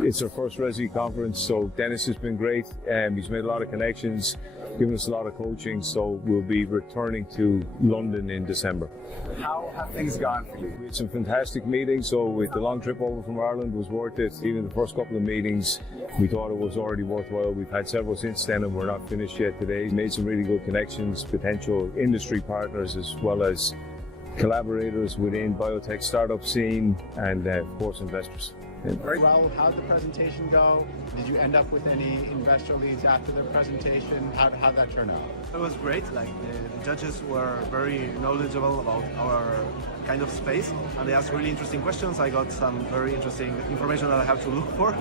It's our first RESI conference, so Dennis has been great. He's made a lot of connections, given us a lot of coaching, so we'll be returning to London in December. How have things gone for you? We had some fantastic meetings, so with the long trip over from Ireland was worth it. Even the first couple of meetings, we thought it was already worthwhile. We've had several since then and we're not finished yet today. Made some really good connections, potential industry partners as well as collaborators within biotech startup scene and of course investors. Very well. How did the presentation go? Did you end up with any investor leads after the presentation? How'd that turn out? It was great. Like the judges were very knowledgeable about our kind of space, and they asked really interesting questions. I got some very interesting information that I have to look for.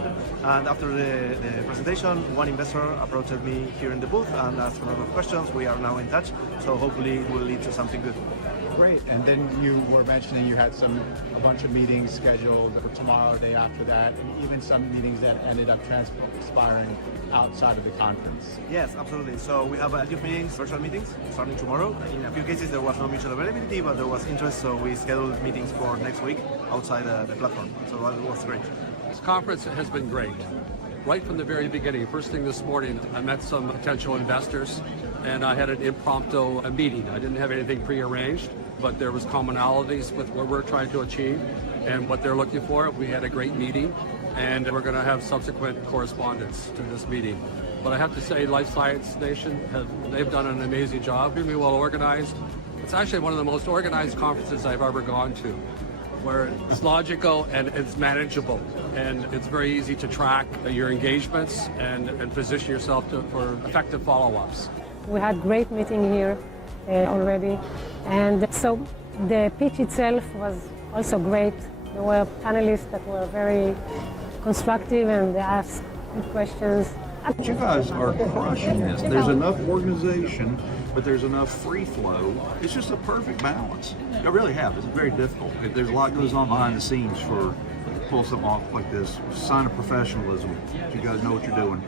And after the presentation, one investor approached me here in the booth and asked a lot of questions. We are now in touch, so hopefully it will lead to something good. Great. And then you were mentioning you had a bunch of meetings scheduled for tomorrow, the day after that, and even some meetings that ended up transpiring outside of the conference. Yes, absolutely. So we have a few meetings, virtual meetings, starting tomorrow. In a few cases there was no mutual availability, but there was interest, so we scheduled meetings for next week outside the platform. So that was great. This conference has been great. Right from the very beginning, first thing this morning, I met some potential investors and I had an impromptu meeting. I didn't have anything prearranged, but there was commonalities with what we're trying to achieve and what they're looking for. We had a great meeting and we're going to have subsequent correspondence to this meeting. But I have to say, Life Science Nation, they've done an amazing job, really well organized. It's actually one of the most organized conferences I've ever gone to, where it's logical and it's manageable and it's very easy to track your engagements and position yourself for effective follow-ups. We had great meeting here already, and so the pitch itself was also great. There were panelists that were very constructive and they asked good questions. You guys are crushing this. There's enough organization, but there's enough free flow. It's just a perfect balance. I really have. It's very difficult. There's a lot goes on behind the scenes for pull something off like this. Sign of professionalism. You guys know what you're doing.